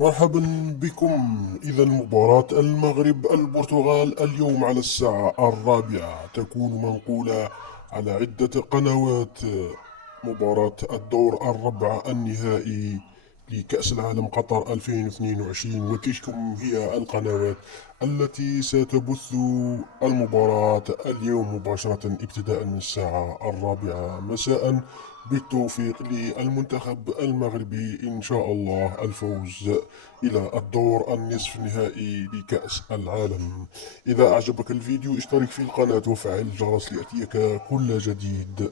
مرحبا بكم. إذا مباراة المغرب البرتغال اليوم على الساعة 4 تكون منقولة على عدة قنوات. مباراة الدور الربع النهائي لكأس العالم قطر 2022، وتلكم هي القنوات التي ستبث المباراة اليوم مباشرة ابتداء من الساعة 4 مساء. بالتوفيق للمنتخب المغربي إن شاء الله الفوز إلى الدور النصف النهائي لكأس العالم. إذا أعجبك الفيديو اشترك في القناة وفعل الجرس ليأتيك كل جديد.